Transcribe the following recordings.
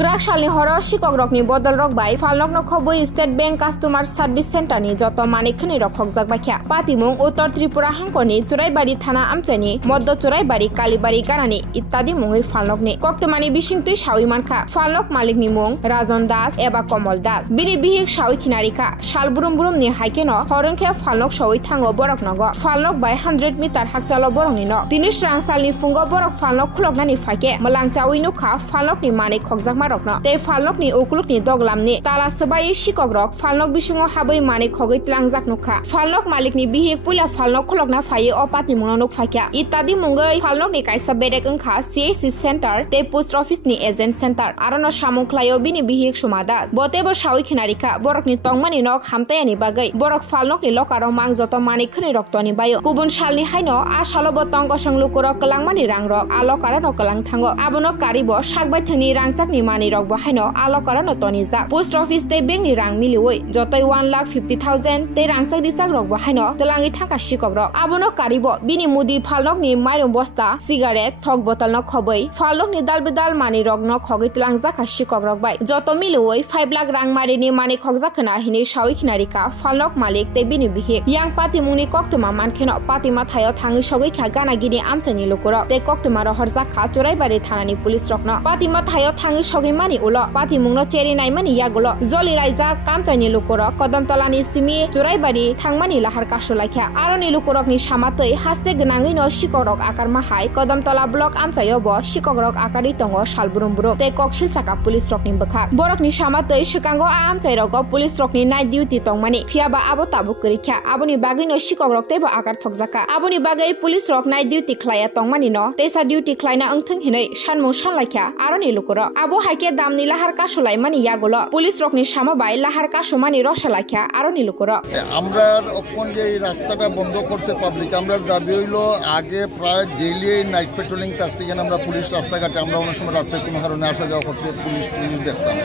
Krak shalni horo sikok rokni bodol rok bai falnok no khoboi State Bank Customer Service Center ni joto manikkhani rok khokjak baikha patimung Uttor Tripura hangkoni Churaibari thana amchani Moddo Churaibari Kalibari ganani ittadi mungoi falnok ni koktemani bisingtui sawi mankha falnok malik ni mung Rajon Das eba Komol Das bini bihik sawi khinarika salburum burum ni haikeno horongkhe falnok sawi thango borok nogo falnok bai 100 meter hakchalo borok ni no tini srang salni fungo borok falnok khuloknani faike malang chawi nukha falnok ni manik khokjak marokno tei falnok ni ukuluk ni doglam ni tala sabai sikok rok falnok bisingo habai manik khogoi tlangjak nukha falnok malik ni bihik pula falnok khulokna faye opat ni mungno nuk fakya ittadi mungoi falnok ni kaisa bedek wngkha CAC Center tei Post Office ni Agent Center arono samung khlaio bini bihik sumadas botebo sawi khinarika borok ni tongmani nok hamtayani bagai borok falnok ni lokaro mang joto manik khani roktoni bayo kubun salni haino a salo botong kosang lukuro kelangmani rang rok alokara no kelang thango abono karibo sakbai thani rangchak ni mani rok bo haino alokara no toni ja Post Office tei bank ni rang milioi jotoi 1,50,000 tei rangchak dichak rok bo haino telangi thangka sikok rok abono karibo bini mudi falnok ni mairum bosta cigarette thok botol no khoboi falnok ni dalbedal mani rok no khogoi telangjak sikok rok bai joto milioi 5 lakh rang mari ni mani khogjak khana hini sawi khinarika falnok malik tei bini bihik yang pati mungni koktuma mankheno patima thayo thangi sogoi kha gana gini amchani lukuro tei koktuma ro horjak kha Churaibari thanani police rok no patima thayo thangi sogoi mani ulo pati mungno cheri nai mani yagulo joli raija kamchani lukuro kodamtolani simi Churaibari thangmani lahar kasolakha aroni lukurok ni samatei haste gnangui no sikorok akar mahai kodamtola block amchayo bo sikorok akari tongo salburum burum tei koksil chaka police rok ni bokha borok ni samatei sikango amchai rogo police rok ni night duty tongmani phiaba abo tabu korikha aboni bagui no sikorok tebo akar thokjaka aboni bagai police rok night duty khlaya tongmani no tesa duty khlaina angthing hinai sanmung sanlaikha aroni lukuro abo haike damni lahar kasolai mani yagulo police rok ni samabai lahar kasomani rosalaikha aroni lukuro আমরা upon যে রাস্তাটা বন্ধ করছে public আমরা দাবি হইলো আগে প্রায় ডেইলি নাইট পেট্রোলিং থাকতে গেলে আমরা পুলিশ রাস্তাঘাটে আমরা অনেক সময় রাত্রে কোনো কারণে আসা যাওয়া করতে পুলিশ দেখতাম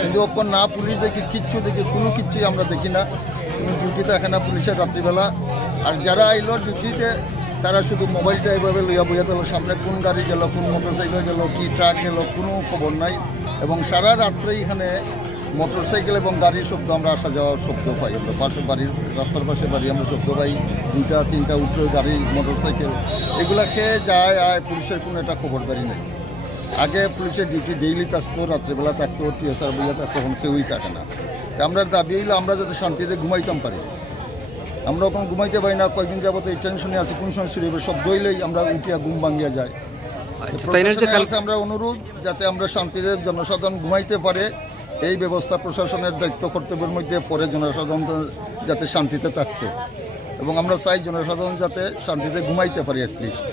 কিন্তু অপন না পুলিশ দেখি কিচ্ছু দেখি কোনো কিচ্ছুই আমরা দেখি না ডিউটিতে থাকে না পুলিশের রাত্রিবেলা আর যারা আইলো ডিউটিতে তারা শুধু মোবাইলটা এইভাবে লইয়া বইয়া দিল সামনে কোন গাড়ি গেল কোন মোটরসাইকেল গেল কি ট্রাক গেল কোনো খবর নাই এবং সারা রাত্রেই এখানে মোটরসাইকেল এবং গাড়ির শব্দ আমরা আসা যাওয়ার শব্দ পাই আমরা পাশে বাড়ির রাস্তার পাশে বাড়ি আমরা শব্দ পাই 2টা 3টা উপরে গাড়ি মোটরসাইকেল এগুলা খেয়ে যায় আয় পুলিশের কোনো একটা খবরদারি নেই আগে পুলিশের ডিউটি ডেইলি থাকতো রাত্রেবেলা থাকতো টিএসআর বইয়া থাকতো তখন কেউই থাকে না আমরা দাবি হইলো আমরা যাতে শান্তিতে ঘুমাইতাম পারি আমরা এখন ঘুমাইতে পারি না কয়েকদিন যাবত এই টেনশনে আছি কোন সময় শুরু হবে শব্দ হইলেই আমরা উঠিয়া ঘুম ভাঙিয়া যায় আমরা অনুরোধ যাতে আমরা শান্তিতে জনসাধারণ ঘুমাইতে পারে এই ব্যবস্থা প্রশাসনের দায়িত্ব কর্তব্যের মধ্যে পরে জনসাধারণ যাতে শান্তিতে থাকতো এবং আমরা চাই জনসাধারণ যাতে শান্তিতে ঘুমাইতে পারি অ্যাটলিস্ট